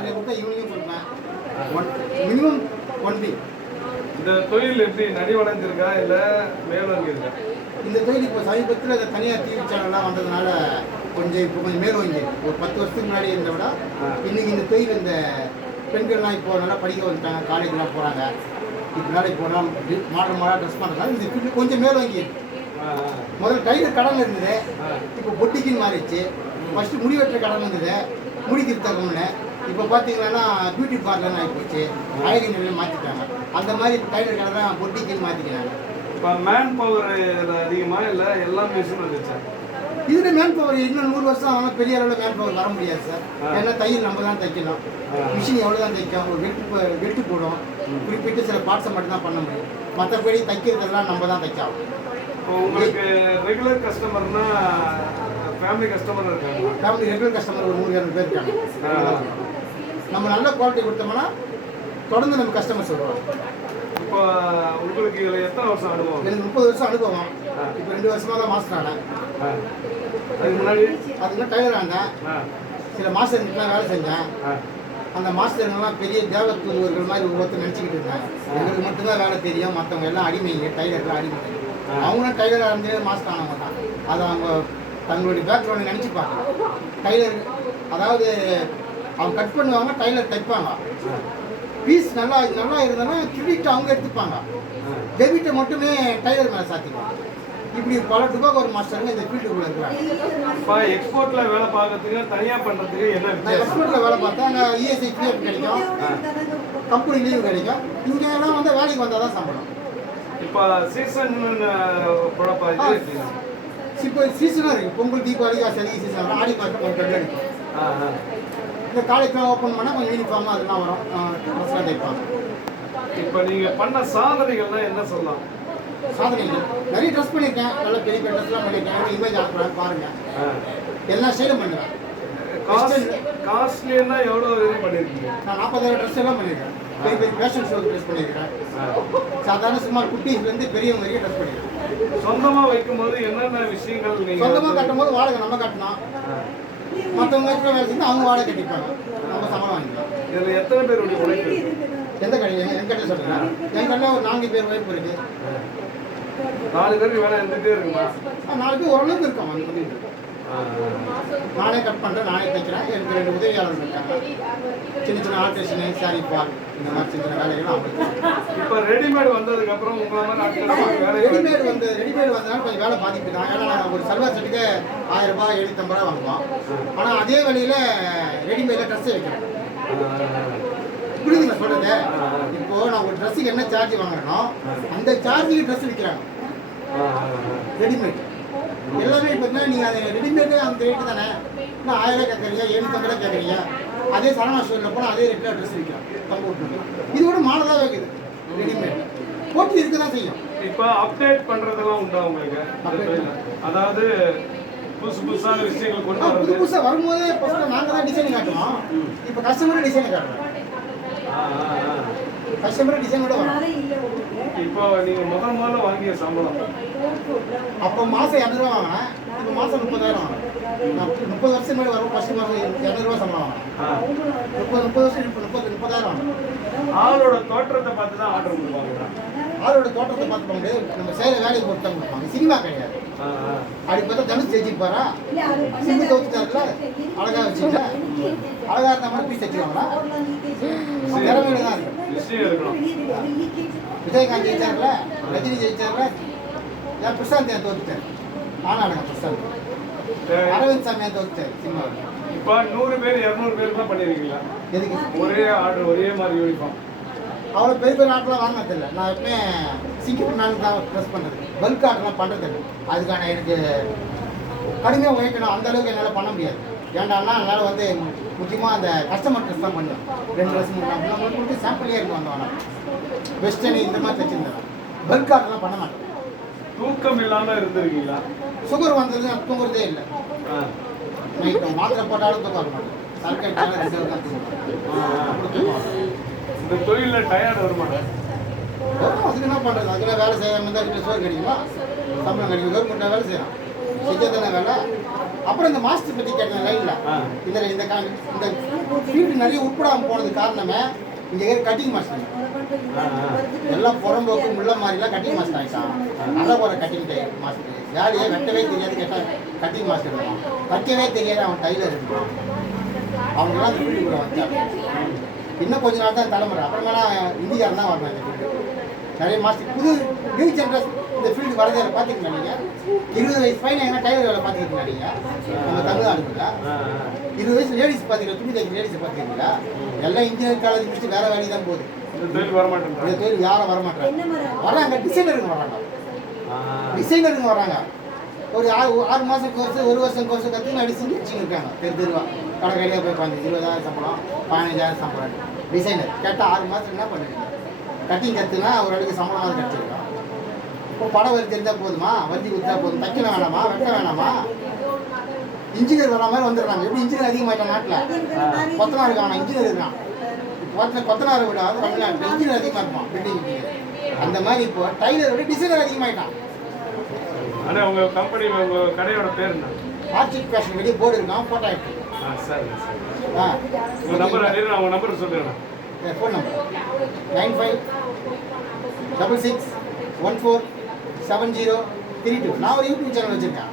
காலையில் கொடுத்தா ஈவினிங் கொடுப்பேன். Minimum 1 week. இந்த தொழில் எப்படி நடிவடைஞ்சிருக்கா இல்லை மேலோங்கி இருக்கா? இந்த தொழில் இப்போ சமீபத்தில் இந்த தனியார் டிவி சேனல்லாம் வந்ததுனால இப்போ கொஞ்சம் மேலோங்கி. ஒரு 10 வருஷத்துக்கு முன்னாடி இருந்த விட இன்னைக்கு இந்த தொழில் இந்த பெண்கள்லாம் இப்போ நல்லா படிக்க வந்துட்டாங்க, காலேஜ்லாம் போகிறாங்க. இப்போ வேலைக்கு போனால் மாடலாக ட்ரெஸ் பண்ணுறாங்க. இந்த ஃபீல்டு கொஞ்சம் மேலோங்கி. முதல்ல டைலர் கடன் இருந்தது, இப்போ பொட்டிக்குன்னு மாறிடுச்சு. ஃபஸ்ட்டு முடி வெட்டுற கடன் இருந்தது, முடி திருத்தகம்னு. இப்போ பார்த்தீங்கன்னா பியூட்டி பார்லர்னு ஆகிப்போச்சு, அழகு நிலையை மாற்றிட்டாங்க. அந்த மாதிரி டைலர் கடை தான் பொட்டிக்குன்னு மாற்றிக்கிறாங்க. இப்போ மேன் பவர் அதிகமாக இல்லை எல்லாம் மிஷின் வந்துச்சா? இதில் மேன் பவர் இன்னும் 100 வருஷம் ஆனால் பெரிய அளவில் மேன் பவர் வர முடியாது சார். ஏன்னா தையல் நம்ம தான் தைக்கணும், மிஷின் எவ்வளோ தான் தைக்கும். ஒரு வெட்டு போடும், குறிப்பிட்டு சில பார்ட்ஸை மட்டும்தான் பண்ண முடியும். மற்றபடி தைக்கிறதெல்லாம் நம்ம தான் தைக்கலாம். உங்களுக்கு ரெகுலர் கஸ்டமர்னா ஃபேமிலி கஸ்டமர் இருக்காங்க? ஃபேமிலி ரெகுலர் கஸ்டமர் ஒரு 100-200 பேர் இருக்காங்க. நம்ம நல்ல குவாலிட்டி கொடுத்தோம்னா தொடர்ந்து நம்ம கஸ்டமர்ஸ் வருவாங்க. இப்போ உங்களுக்கு இதில் எத்தனை வருஷம் அனுபவம்? எனக்கு 30 வருஷம் அனுபவம். இப்போ 2 வருஷமாக தான் மாஸ்டர் ஆனேன். அதுக்கு முன்னாடி டைலர் ஆனேன். சில மாஸ்டர்லாம் வேலை செஞ்சேன். அந்த மாஸ்டருங்கெல்லாம் பெரிய தேவதூதர்கள் மாதிரி ஒருத்தர் நினச்சிக்கிட்டு இருந்தாங்க. எங்களுக்கு மட்டும்தான் வேலை தெரியும், மற்றவங்க எல்லாம் அடிமைங்க, டைலர்லாம் அடிமை. அவங்களும் டைலராக இருந்து மாஸ்டர் ஆனவங்க தான். அதை அவங்க தங்களுடைய பேக்ரவுண்டை நினச்சிப்பாங்க. டைலர் அதாவது அவங்க கட் பண்ணுவாங்க, டைலர் தைப்பாங்க. பீஸ் நல்லா இருந்ததுன்னா கிரெடிட் அவங்க எடுத்துப்பாங்க, டெபிட்டை மட்டுமே டைலர் மேலே சாத்திக்குவாங்க. இப்படி பல டுபாக் ஒரு மாஸ்டருங்க இந்த ஃபீல்டுக்குள்ளே இருக்கிறாங்க. இப்போ எக்ஸ்போர்ட்டில் வேலை பார்க்கறதுக்கு தனியாக பண்ணுறதுக்கு என்ன? எக்ஸ்போர்ட்டில் வேலை பார்த்தா அங்கே இஎஸ்ஐ பிஎஃப் கிடைக்கும், கம்பெனி லீவு கிடைக்கும். இங்கே எல்லாம் வந்து வேலைக்கு வந்தால் தான் சம்பளம். இப்போ சீசன் இப்போ சீசனாக இருக்குது. பொங்கல், தீபாவளி, சரி சீசன், ஆடி மாதம் கொஞ்சம் கல் அடிக்கும். இந்த காலேஜ்லாம் ஓப்பன் பண்ணால் கொஞ்சம் யூனிஃபார்மாக அதெல்லாம் வரும், ட்ரெஸ்லாம் தைப்பாங்க. இப்போ நீங்கள் பண்ண சாதனைகள்லாம் என்ன சொல்லலாம்? சாதனைகள் நிறைய ட்ரெஸ் பண்ணியிருக்கேன், நல்ல பெரிய பெரிய ட்ரெஸ்லாம் பண்ணியிருக்கேன். இமேஜ் அனுப்புகிறேன் பாருங்கள். எல்லா ஸ்டைலும் பண்ணுவேன். காஸ்ட்லின்னா எவ்வளோ வரையும் பண்ணியிருக்கீங்க? நான் 40,000 ட்ரெஸ் எல்லாம் பண்ணியிருக்கேன். பெரிய பெரிய ஃபேஷன் ஷோக்கு ட்ரெஸ் பண்ணியிருக்கேன். சாதாரண சுமார் குட்டீஸ்லேருந்து பெரியவங்க வரைக்கும் ட்ரெஸ் பண்ணியிருக்கேன். சொந்தமாக வைக்கும்போது என்னென்ன விஷயங்கள் நீங்கள் சொந்தமாக கட்டும்போது வாடகை நம்ம கட்டணும், மற்றவங்க வேலை செஞ்சு அவங்க வாடகை கட்டிப்பாங்க, நம்ம சம்பளம் வாங்கிக்கலாம். இதில் எத்தனை பேருடைய உழைப்பு? எந்த கடையில்? என் கடையில் சொல்லுங்கள். என் கடையில் ஒரு 4 பேர் உழைப்பு இருக்குது. 4 பேருக்கு வேலை இருந்துகிட்டே இருக்குமா? 4 பேர் ஓரளவுக்கு இருக்கும். அந்த மாதிரி இருக்கும். நானே கட் பண்ணுறேன், நானே தைக்கிறேன். எனக்கு 2 உதவியாளர்கள் இருக்காங்க. சின்ன சின்ன ஆல்ட்ரேஷனு, சாரி பால், இந்த மாதிரி சின்ன சின்ன வேலைகளும் அவங்களுக்கு. இப்போ ரெடிமேட் வந்ததுக்கப்புறம் உங்களை மாதிரி ரெடிமேட் வந்ததுனால கொஞ்சம் வேலை பாதிப்பு தான். ஏன்னா நாங்கள் ஒரு சல்வார் செட்டுக்கு 1000 ரூபாய் 750 ரூபா வாங்குவோம். ஆனால் அதே வேலையில் ரெடிமேடில் ட்ரெஸ்ஸை வைக்கிறேன். புரியுதுங்க சொல்கிறது? இப்போது நான் ஒரு ட்ரெஸ்ஸுக்கு என்ன சார்ஜ் வாங்குறேனோ அந்த சார்ஜுக்கு ட்ரெஸ் விற்கிறாங்க ரெடிமேட். எல்லாமே பார்த்தீங்கன்னா நீங்கள் அதை ரெடிமேடு அந்த ரேட்டு தானே. இன்னும் 1000 ரூபா கேட்குறீங்க, 750 கேட்குறீங்க. அதே சரவணா ஸ்டோரில் போனால் அதே ரேட்டில் ட்ரெஸ் விற்கிறாங்க, தங்க விட்டுருங்க. இது கூட மாலை தான் வைக்குது ரெடிமேட். போட்டி இருக்க தான் செய்யும். இப்போ அப்டேட் பண்ணுறதெல்லாம் உண்டா உங்களுக்கு? அதாவது புதுசான விஷயங்கள் கொண்டு வர புதுசாக வரும்போதே ஃபஸ்ட்டு நாங்கள் தான் டிசைன் காட்டுவோம். இப்போ கஸ்டமரே டிசைன் காட்டுறோம். கஸ்டமரே டிசைனோட வரும். இப்போ நீங்கள் முதல்ல வாங்கிய சம்பளம் அப்போ மாதம் 200 ரூபா வாங்கினேன். இப்போ மாதம் 30,000 வாங்கினேன். நான் 30 வருஷம் முன்னாடி வரும். ஃபஸ்ட்டு மாதம் 200 ரூபா சம்பளம் வாங்கினேன். 30 வருஷம் இப்போ 30,000 வாங்கினேன். ஆளோட தோற்றத்தை பார்த்து தான் ஆர்டர் கொடுப்பாங்க. ஆளோட தோற்றத்தை பார்த்து போக முடியாது, நம்ம செய்கிற வேலையை பொறுத்து தான் கொடுப்பாங்க. சினிமா கிடையாது. அப்படி பார்த்தா தனுஷ் ஜெயிச்சுப்பாரா, சிந்து தோத்துட்டாருல, அழகாக வச்சுக்கல, அழகாக இருந்தால் மட்டும் பீஸ் வச்சுருவாங்களா? திறமையில தான் இருக்கு. விஜயகாந்த் ஜெயிச்சார்ல, ரஜினி ஜெயிச்சார்ல, ஏன் பிரசாந்த் ஏன் தோத்துட்டார்? ஆனாடுங்க பிரசாந்த். அரவிந்த் சாமி ஏன் தோத்துட்டார் சினிமாவில்? இப்போ 100 பேர் 200 பேர் தான் பண்ணியிருக்கீங்களா? எதுக்கு? ஒரே ஆர்டர், ஒரே மாதிரி யூனிஃபார்ம். அவ்வளோ பெரிய பெரிய ஆர்டர்லாம் வாங்கினதில்லை. நான் எப்பவுமே சிங்கிள் நாள் தான் ப்ரெஸ் பண்ணுறது, பல்க் ஆர்டர்லாம் பண்ணுறதில்லை. அதுக்கான எனக்கு கடுமையாக உழைக்கணும், அந்தளவுக்கு என்னால் பண்ண முடியாது. ஏன்டான்னா என்னால் வந்து முக்கியமாக அந்த கஸ்டமர் ட்ரெஸ் தான் பண்ணுவேன். 2 ட்ரெஸ் 3 நம்மளுக்கு கொடுத்து சாம்பிளே இருக்கும். அந்த வேணாம் வெஸ்டர்னு இந்த மாதிரி தைச்சிருந்தேன். பல்க் ஆர்டர்லாம் பண்ண மாட்டேன். தூக்கம் இல்லாமல் இருந்திருக்கீங்களா? சுகர் வந்தது நான் தூங்குறதே இல்லை. நைட்டு மாத்திரை போட்டாலும் தூக்க வர மாட்டேன். சர்க்கரை 2 தான் தூங்குவேன். இந்த தொழிலில் டயர்டு வருமானம் அதுக்கு என்ன பண்ணுறது? அதுக்குள்ள வேலை செய்யாமல் இருந்தால் வீட்டில் சோறு கிடைக்குமா? சம்பளம் கிடைக்கும். கவர்மெண்ட்டில் வேலை செய்யலாம். செஞ்சது தானே வேலை. அப்புறம் இந்த மாஸ்டர் பற்றி கேட்டேன் லைனில். இந்த ஃபீல்டு நிறைய உட்படாமல் போனது காரணமே இங்கே இருக்கிற கட்டிங் மாஸ்டர். எல்லாம் புறம்போக்கு முள்ள மாதிரிலாம் கட்டிங் மாஸ்டர் ஆகிட்டான். நல்ல போகிற கட்டிங் மாஸ்டர் வேலையே வெட்டவே தெரியாது. கேட்டால் கட்டிங் மாஸ்டர் இருக்கான், தைக்கவே தெரியாது. அவன் டைலர் இருக்கான். அவங்கெல்லாம் அந்த ஃபீல்டு கூட வச்சாங்க. இன்னும் கொஞ்ச நாள் தான் தலைமுறை. அப்புறமேலாம் இந்தியாவில் தான் வரணும். இந்த ஃபீல்டு நிறைய மாஸ்டர் புது நியூ ஜென்ரேஷன் இந்த ஃபீல்டு வரதை பார்த்துருக்கீங்க. நீங்கள் 20 வயசு பையன் எங்கன்னா டைலர் வேலை பார்த்துருக்கீங்க. நீங்கள் நம்ம தமிழ்நாடுல 20 வயசு லேடிஸ் பார்த்துருக்கீங்க, துணி தைக்கிற லேடிஸ் பார்த்துருக்கீங்களா? எல்லாம் இன்ஜினியரிங் காலேஜ் முடிச்சுட்டு வேறு வேலைக்கு தான் போகுது. இந்த தொழில் யாரும் வரமாட்டாங்க. வராங்க டிசைனருங்க வராங்க, டிசைனருங்க வராங்க. ஒரு 6 மாதம் கோர்ஸ், 1 வருஷம் கோர்ஸ் கற்றுன்னு அடிச்சு வச்சுன்னு இருக்காங்க. தெருவா கடை கடையாக போய் உட்காந்து 20,000 சம்பளம், 15,000 சம்பளம். டிசைனர் கேட்டால் 6 மாதம் என்ன பண்ணுறீங்க? கட்டிங் கற்றுனா ஒரு அடிக்கு சம்பளமாக கிடச்சிருக்கோம். இப்போ படம் வரி தெரிஞ்சால் போதுமா? வண்டி கொடுத்தா போதும். தைக்க வேணாமா? வெட்ட வேணாமா? இன்ஜினியர் வர மாதிரி வந்துடுறாங்க. எப்படி இன்ஜினியர் அதிகமாகிட்டான் நாட்டில்? கொத்தனார் இருக்கான், இன்ஜினியர் இருக்கான். கொத்தனாரை விட தமிழ்நாட்டில் இன்ஜினியர் அதிகமாக இருப்பான், பில்டிங் இன்ஜினியர். அந்த மாதிரி இப்போ டைலரை விட டிசைனர் அதிகமாகிட்டான். ஆனால் உங்கள் கம்பெனி, உங்கள் கடையோட பேர் என்ன? ஆர்ச்சிக் ஃபேஷன் வெளியே போர்டு இருக்கான், ஃபோட்டோ எடுத்து. சரி சரி. உங்கள் நம்பர் உங்கள் நம்பர் சொல்லுங்கண்ணா. Phone number 9566147032. நான் ஒரு யூடியூப் சேனல் வச்சுருக்கேன்.